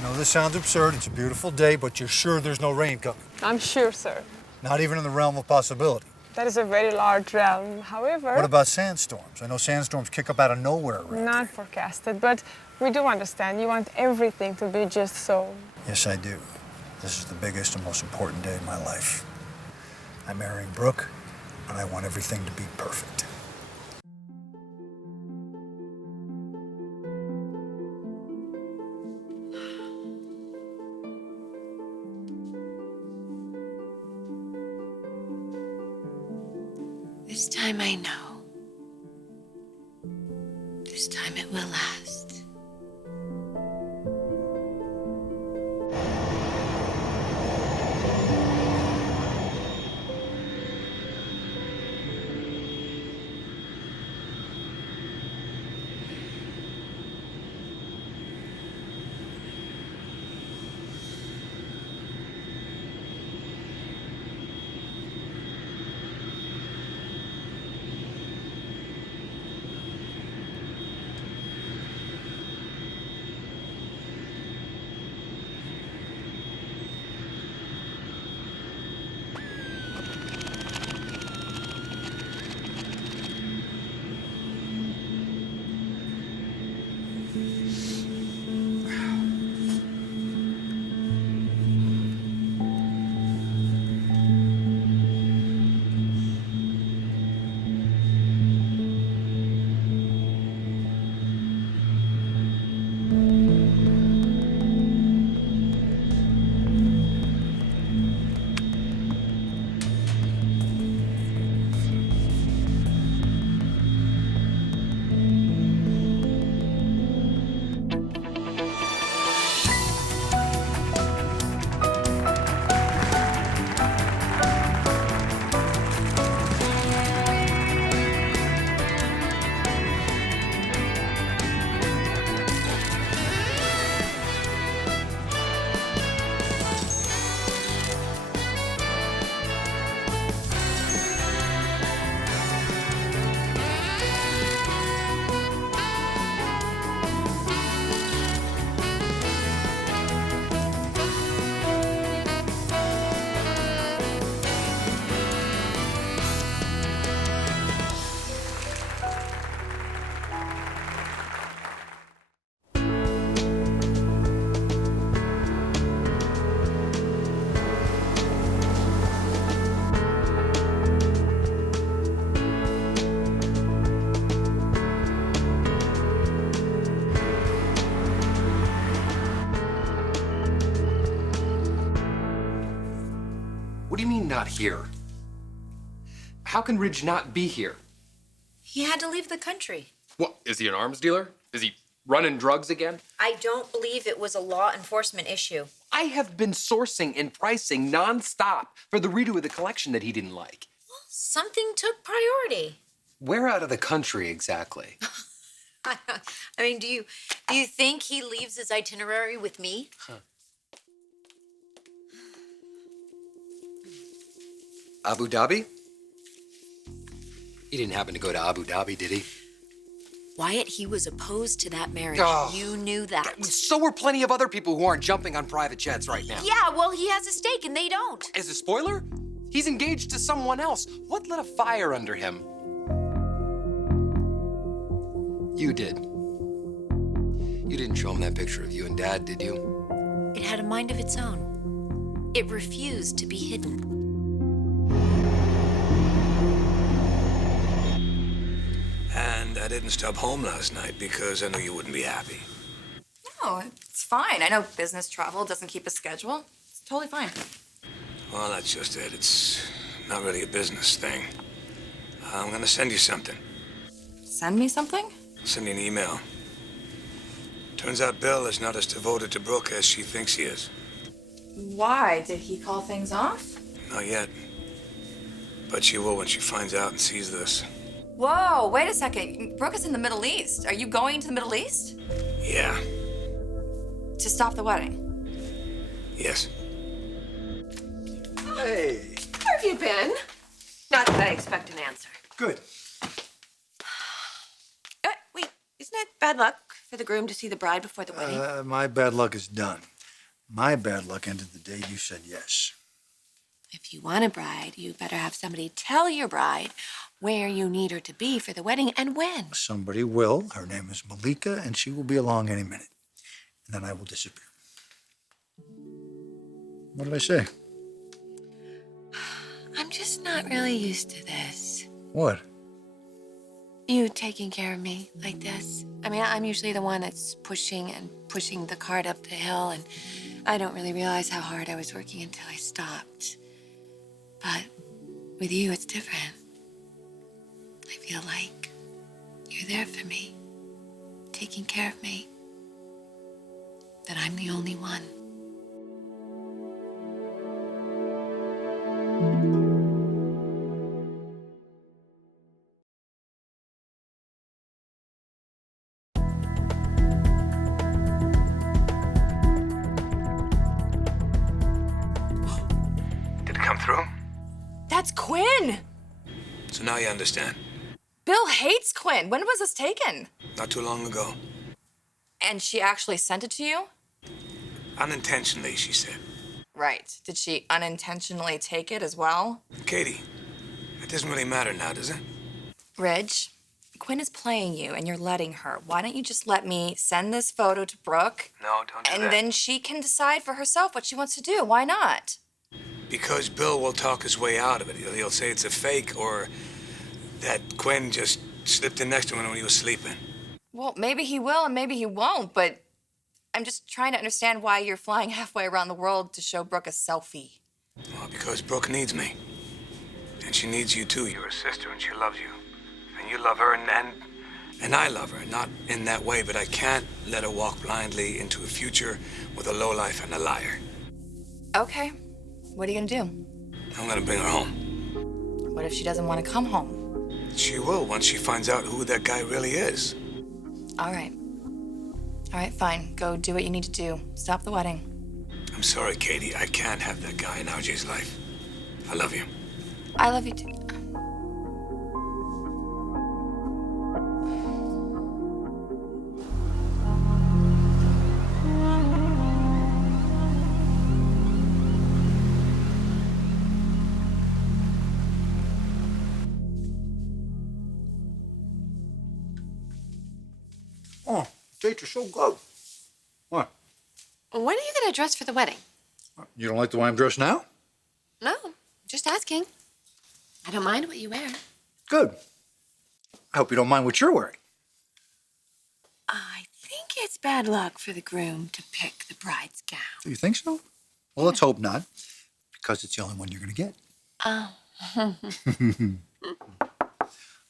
I know this sounds absurd. It's a beautiful day, but you're sure there's no rain coming? I'm sure, sir. Not even in the realm of possibility. That is a very large realm. However... What about sandstorms? I know sandstorms kick up out of nowhere around Not here. forecasted, but we do understand. You want everything to be just so. Yes, I do. This is the biggest and most important day of my life. I'm marrying Brooke, and I want everything to be perfect. This time I know. This time it will last. What do you mean, not here? How can Ridge not be here? He had to leave the country. What, is he an arms dealer? Is he running drugs again? I don't believe it was a law enforcement issue. I have been sourcing and pricing nonstop for the redo of the collection that he didn't like. Well, something took priority. Where out of the country exactly? I mean, do you think he leaves his itinerary with me? Abu Dhabi? He didn't happen to go to Abu Dhabi, did he? Wyatt, he was opposed to that marriage. Oh. You knew that. So were plenty of other people who aren't jumping on private jets right now. Yeah, well, he has a stake and they don't. As a spoiler, he's engaged to someone else. What lit a fire under him? You did. You didn't show him that picture of you and Dad, did you? It had a mind of its own. It refused to be hidden. And I didn't stop home last night because I knew you wouldn't be happy. No, it's fine. I know business travel doesn't keep a schedule. It's totally fine. Well, that's just it. It's not really a business thing. I'm gonna send you something. Send me something? Send you an email. Turns out Bill is not as devoted to Brooke as she thinks he is. Why? Did he call things off? Not yet. But she will when she finds out and sees this. Whoa, wait a second. Brooke is in the Middle East. Are you going to the Middle East? Yeah. To stop the wedding? Yes. Hey. Where have you been? Not that I expect an answer. Good. Wait, isn't it bad luck for the groom to see the bride before the wedding? My bad luck is done. My bad luck ended the day you said yes. If you want a bride, you better have somebody tell your bride where you need her to be for the wedding and when. Somebody will. Her name is Malika, and she will be along any minute. And then I will disappear. What did I say? I'm just not really used to this. What? You taking care of me like this. I mean, I'm usually the one that's pushing the cart up the hill, and I don't really realize how hard I was working until I stopped. But with you, it's different. I feel like you're there for me, taking care of me, that I'm the only one. Did it come through? That's Quinn. So now you understand. Bill hates Quinn. When was this taken? Not too long ago. And she actually sent it to you? Unintentionally, she said. Right. Did she unintentionally take it as well? Katie, it doesn't really matter now, does it? Reg, Quinn is playing you and you're letting her. Why don't you just let me send this photo to Brooke? No, don't do And that. then she can decide for herself what she wants to do. Why not? Because Bill will talk his way out of it. He'll say it's a fake or that Quinn just slipped in next to him when he was sleeping. Well, maybe he will and maybe he won't, but I'm just trying to understand why you're flying halfway around the world to show Brooke a selfie. Well, because Brooke needs me. And she needs you too. You're her sister and she loves you. And you love her and I love her. Not in that way, but I can't let her walk blindly into a future with a lowlife and a liar. Okay. What are you gonna do? I'm gonna bring her home. What if she doesn't want to come home? She will once she finds out who that guy really is. All right. All right, fine. Go do what you need to do. Stop the wedding. I'm sorry, Katie. I can't have that guy in RJ's life. I love you. I love you too. Oh, dates are so good. What? When are you gonna dress for the wedding? You don't like the way I'm dressed now? No, just asking. I don't mind what you wear. Good. I hope you don't mind what you're wearing. I think it's bad luck for the groom to pick the bride's gown. Do you think so? Well, let's hope not, because it's the only one you're going to get. Oh.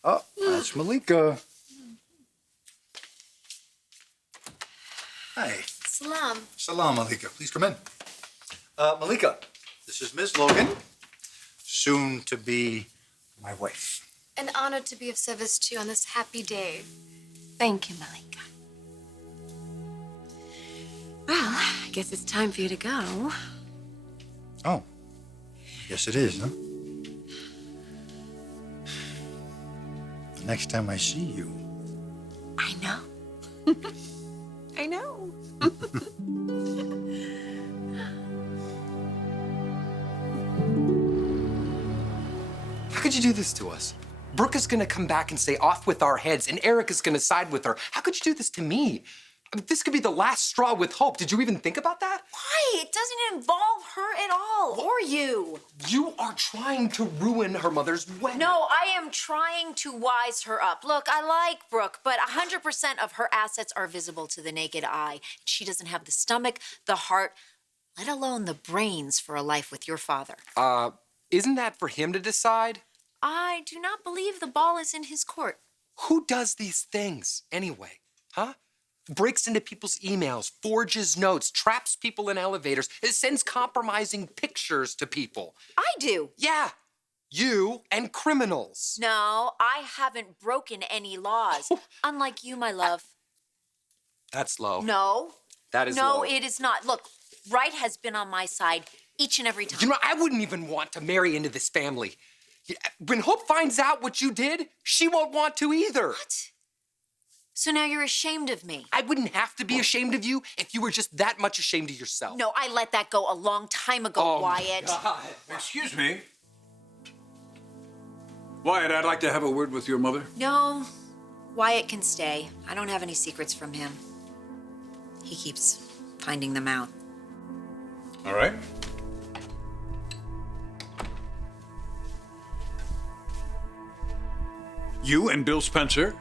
Oh, that's Malika. Hi. Salam. Salam, Malika. Please come in. Malika, this is Ms. Logan, soon to be my wife. An honor to be of service to you on this happy day. Thank you, Malika. Well, I guess it's time for you to go. Oh, yes it is, huh? The next time I see you. I know. I know. How could you do this to us? Brooke is gonna come back and say off with our heads, and Eric is gonna side with her. How could you do this to me? I mean, this could be the last straw with Hope. Did you even think about that? Why? It doesn't involve her at all, or you. You are trying to ruin her mother's wedding. No, I am trying to wise her up. Look, I like Brooke, but 100% of her assets are visible to the naked eye. She doesn't have the stomach, the heart, let alone the brains for a life with your father. Isn't that for him to decide? I do not believe the ball is in his court. Who does these things anyway? Huh? Breaks into people's emails, forges notes, traps people in elevators, it sends compromising pictures to people. I do. Yeah, you and criminals. No, I haven't broken any laws. Unlike you, my love. That's low. No. That is No, low. it is not. Look, right has been on my side each and every time. You know, I wouldn't even want to marry into this family. When Hope finds out what you did, she won't want to either. What? So now you're ashamed of me. I wouldn't have to be ashamed of you if you were just that much ashamed of yourself. No, I let that go a long time ago, Oh, my Wyatt. God. Excuse me. Wyatt, I'd like to have a word with your mother. No, Wyatt can stay. I don't have any secrets from him. He keeps finding them out. All right. You and Bill Spencer?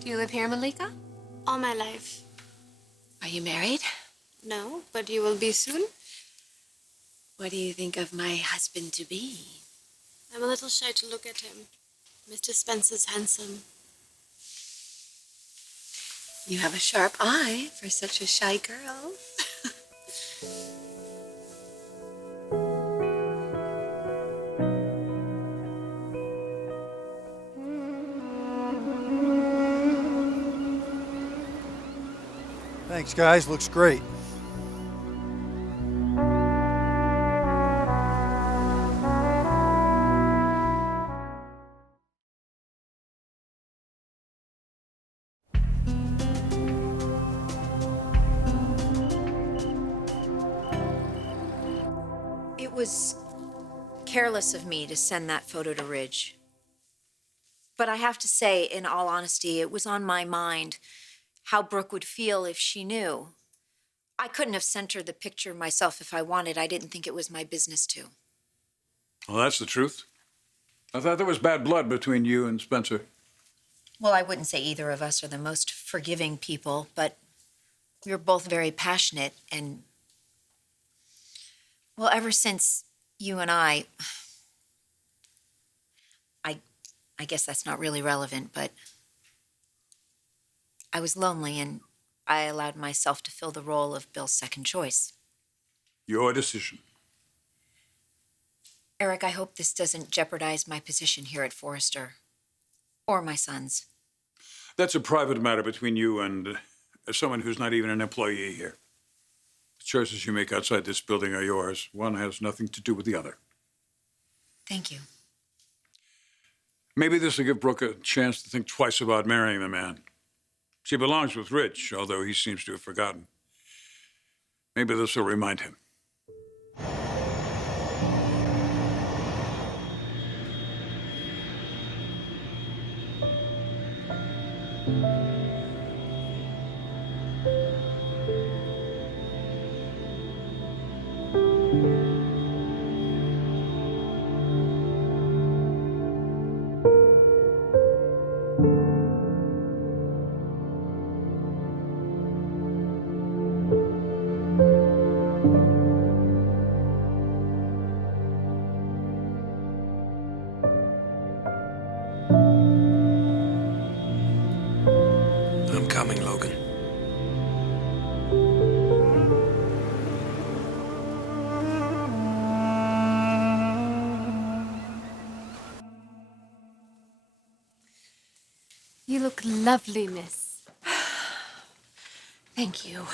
Do you live here, Malika? All my life. Are you married? No, but you will be soon. What do you think of my husband-to-be? I'm a little shy to look at him. Mr. Spencer's handsome. You have a sharp eye for such a shy girl. Thanks, guys. Looks great. It was careless of me to send that photo to Ridge. But I have to say, in all honesty, it was on my mind how Brooke would feel if she knew. I couldn't have sent her the picture myself if I wanted. I didn't think it was my business to. Well, that's the truth. I thought there was bad blood between you and Spencer. Well, I wouldn't say either of us are the most forgiving people, but we were both very passionate and, well, ever since you and I guess that's not really relevant, but I was lonely and I allowed myself to fill the role of Bill's second choice. Your decision. Eric, I hope this doesn't jeopardize my position here at Forrester or my son's. That's a private matter between you and someone who's not even an employee here. The choices you make outside this building are yours. One has nothing to do with the other. Thank you. Maybe this will give Brooke a chance to think twice about marrying the man. She belongs with Rich, although he seems to have forgotten. Maybe this will remind him. I'm coming, Logan. You look lovely, miss. Thank you.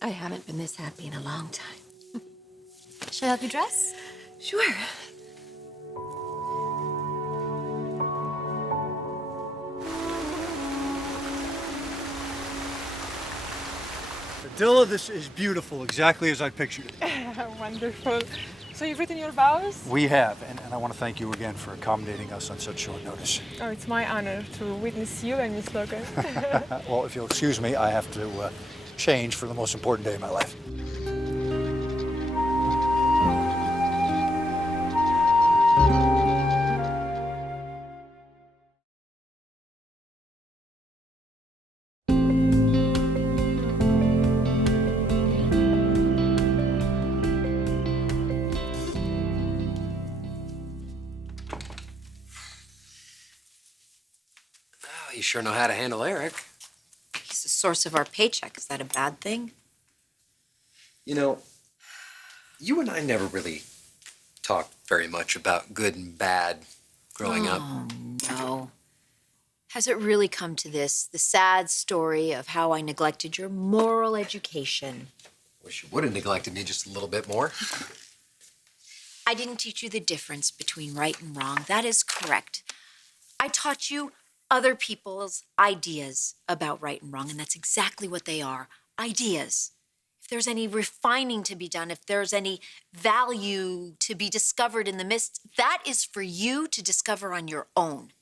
I haven't been this happy in a long time. Shall I help you dress? Sure. Adilla, this is beautiful, exactly as I pictured it. Wonderful. So you've written your vows? We have, and I want to thank you again for accommodating us on such short notice. Oh, it's my honor to witness you and Miss Logan. Well, if you'll excuse me, I have to change for the most important day of my life. sure know how to handle Eric. He's the source of our paycheck. Is that a bad thing? You know, you and I never really talked very much about good and bad growing up. Oh, no. Has it really come to this? The sad story of how I neglected your moral education. Wish you would have neglected me just a little bit more. I didn't teach you the difference between right and wrong. That is correct. I taught you other people's ideas about right and wrong, and that's exactly what they are, ideas. If there's any refining to be done, if there's any value to be discovered in the midst, that is for you to discover on your own.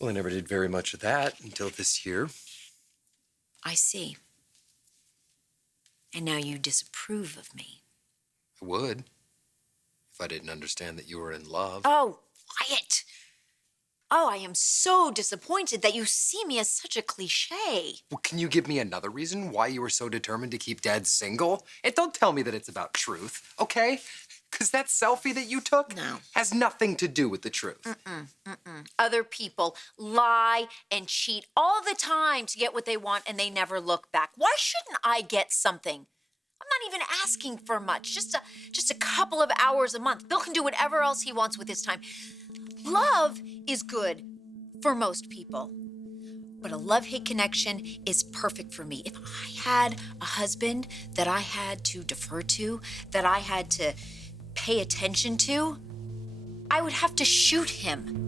Well, I never did very much of that until this year. I see. And now you disapprove of me. I would, if I didn't understand that you were in love. Oh, Wyatt! Oh, I am so disappointed that you see me as such a cliche. Well, can you give me another reason why you were so determined to keep Dad single? And don't tell me that it's about truth, okay? Because that selfie that you took has nothing to do with the truth. Other people lie and cheat all the time to get what they want, and they never look back. Why shouldn't I get something? I'm not even asking for much, just a couple of hours a month. Bill can do whatever else he wants with his time. Love is good for most people, but a love-hate connection is perfect for me. If I had a husband that I had to defer to, that I had to pay attention to, I would have to shoot him.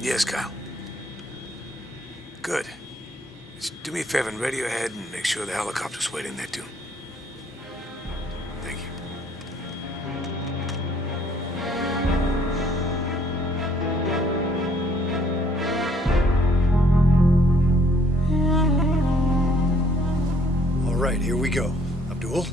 Yes, Kyle. Good. Just do me a favor and radio ahead and make sure the helicopter's waiting there, too. Thank you. All right, here we go. Abdul?